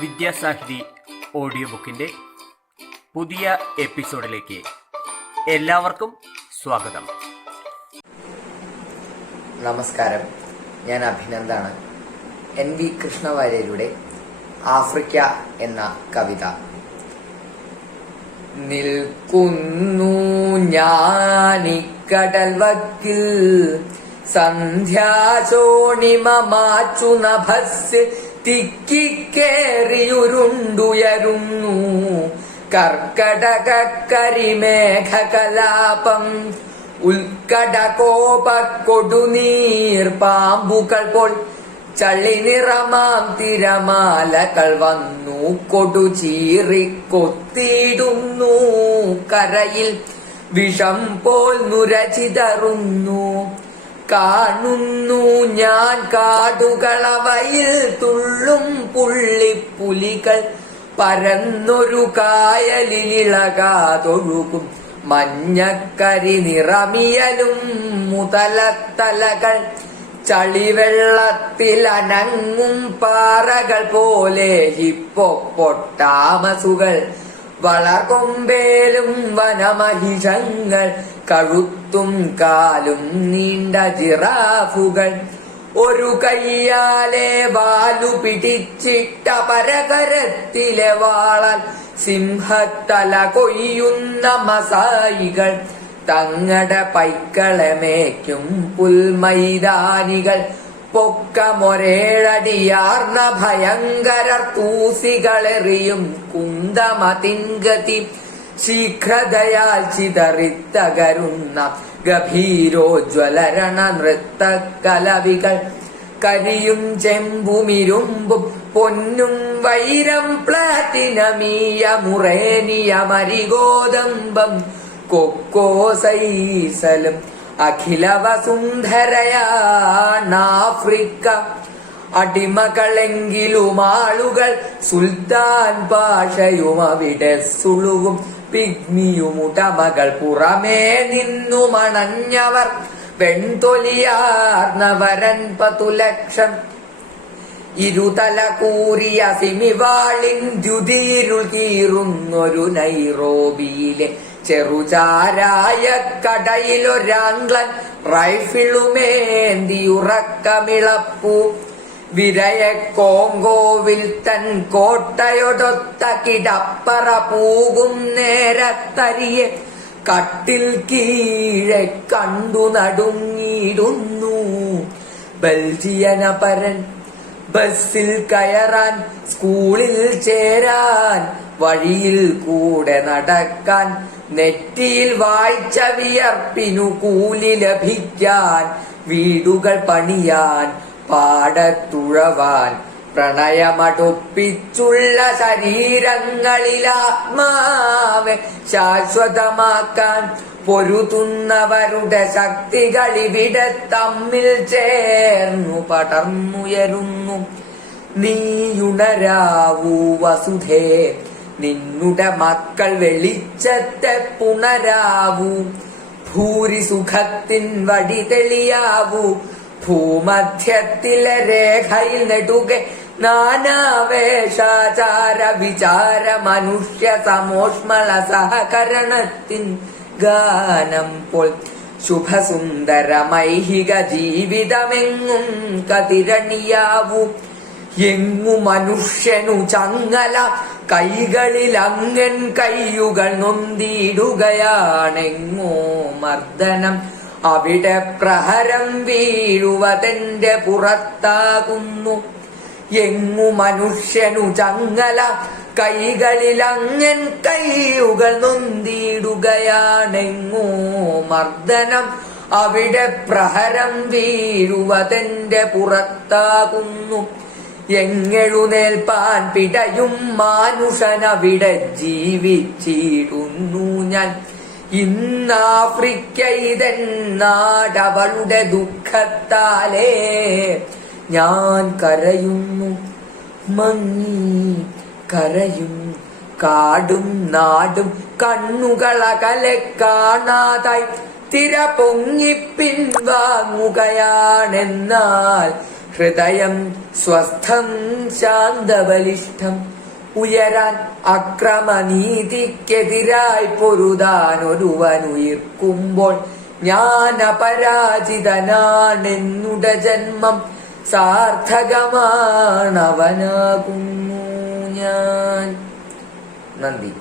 Vidyasahithi audio ബുക്കിൻ്റെ പുതിയ എപ്പിസോഡിലേക്ക് എല്ലാവർക്കും സ്വാഗതം. നമസ്കാരം, ഞാൻ അഭിനന്ദാണ്. NV കൃഷ്ണവാര്യരുടെ ആഫ്രിക്ക എന്ന കവിത. നിൽക്കുന്നു ഞാനിക്കടൽ വക്കിൽ, സന്ധ്യാശോണിമ മാച്ചു നഭസ് തിക്കിക്കേറിയുരുണ്ടുയരുന്നു കർക്കടക കരിമേഘകലാപം. ഉൽക്കടകോപ കൊടുനീർ പാമ്പുകൾ പോൽ ചള്ളിനിറമാം തിരമാലകൾ വന്നു കൊടുചീറിക്കൊത്തിയിടുന്നു കരയിൽ. വിഷം പോൽ നുരചിതറുന്നു. കാണുന്നു ഞാൻ കാടുകളവയിൽ തുള്ളും പുള്ളിപ്പുലികൾ. പരന്നൊരു കായലിളകാതൊഴുകും മഞ്ഞക്കരി നിറമിയലും മുതലത്തലകൾ. ചളിവെള്ളത്തിൽ അനങ്ങും പാറകൾ പോലെ ഹിപ്പോപ്പൊട്ടാമസുകൾ. വളർകൊമ്പേലും വനമഹിഷങ്ങൾ, കഴുത്തും കാലും നീണ്ട ജിറാഫുകൾ. ഒരു കയ്യാലെ വാലു പിടിച്ചിട്ട പരകരത്തിലെ വാളാൽ സിംഹത്തല കൊയ്യുന്ന മസായികൾ. തങ്ങട പൈക്കളെ മേയ്ക്കും പുൽമൈതാനികൾ. പൊക്കമൊരേഴടിയാർന്ന ഭയങ്കര തൂസികളെറിയും കുന്തമതിൻഗതി. ശീഘ്രതയാൽ ചിതറിത്തകരുന്ന ഗഭീരോജ്വലരണ നൃത്തകലവികൾ. കരിയും ചെമ്പുമിരുമ്പും പൊന്നും വൈരം പ്ലാറ്റിനമീയ മുറേനിയ മരിഗോതമ്പം കൊക്കോസൈസലും അഖില വസുന്ധരയാണാഫ്രിക്ക. അടിമകളെങ്കിലും ആളുകൾ സുൽത്താൻ പാഷയും അവിടെ സുളുവും പിഗ്മിയുമുടമകൾ. പുറമേ നിന്നു മണഞ്ഞവർ വെൺതൊലിയാർന്നവരൻ 10 ലക്ഷം. ഇരുതല കൂറിയ സിമിവാളിൻ ദ്യുതിരുൾ കീറുന്നൊരു നൈറോബിയിലെ ചെറുചാരായ കടയിലൊരാംഗ്ലൻ റൈഫിളുമേന്തിയുറക്കമിളപ്പു. വിരയ കോങ്കോവിൽ തൻ കോട്ടയൊടൊത്ത കിടപ്പറ പൂകും നേരത്തരിയെ കട്ടിൽ കീഴെ കണ്ടു നടുങ്ങിയിടുന്നു ബെൽജിയനപരൻ. ബസ്സിൽ കയറാൻ, സ്കൂളിൽ ചേരാൻ, വഴിയിൽ കൂടെ നടക്കാൻ, നെറ്റിയിൽ വായിച്ച വിയർപ്പിനു കൂലി ലഭിക്കാൻ, വീടുകൾ പണിയാൻ, പാടത്തുഴവാൻ, പ്രണയമടുപ്പിച്ചുള്ള ശരീരങ്ങളിലാത്മാവെ ശാശ്വതമാക്കാൻ പൊരുതുന്നവരുടെ ശക്തികളിവിടെ തമ്മിൽ ചേർന്നു പടർന്നുയരുന്നു. നീയുണരാവൂ വസുധേ, നിന്നുടെ മക്കൾ വെളിച്ചത്തെ പുണരാവൂ. ഭൂരിസുഖത്തിൻ വടി തെളിയാവൂ. ഭൂമധ്യത്തിലെ രേഖയിൽ നെടുകെ നാനാവേഷാചാര വിചാര മനുഷ്യ സമോഷ്മള സഹകരണത്തിൻ ഗാനം പോൽ. ശുഭസുന്ദരമൈഹിക ജീവിതമെങ്ങും കതിരണിയാവൂ. എങ്ങു മനുഷ്യനു ചങ്ങല, കൈകളിൽ അങ്ങൻ കയ്യുകൾ നൊന്തിയിടുകയാണെങ്ങോ മർദ്ദനം. അവിടെ പ്രഹരം വീഴുവതെന്റെ പുറത്താകുന്നു. എങ്ങു മനുഷ്യനു ചങ്ങല, കൈകളിൽ അങ്ങൻ കയ്യുകൾ നൊന്തിയിടുകയാണെങ്ങോ മർദ്ദനം. അവിടെ പ്രഹരം വീഴുവതെന്റെ പുറത്താകുന്നു. എങ്ങെഴുന്നേൽപ്പാൻ പിടയും മാനുഷനവിടെ ജീവിച്ചിടുന്നു ഞാൻ. ഇന്നാഫ്രിക്ക ഇതെന്നാടവളുടെ ദുഃഖത്താലേ ഞാൻ കരയുന്നു. മങ്ങി കരയും കാടും നാടും കണ്ണുകളകലെ കാണാതായി തിര പൊങ്ങിപ്പിൻവാങ്ങുകയാണെന്നാൽ ഹൃദയം സ്വസ്ഥം ശാന്തബലിഷ്ഠം. ഉയരാൻ അക്രമനീതിക്കെതിരായി പൊരുതാൻ ഒരുവനുയിർക്കുമ്പോൾ ഞാൻ അപരാജിതനാണെന്നുട ജന്മം സാർത്ഥകമാണവനാകുന്നു ഞാൻ. നന്ദി.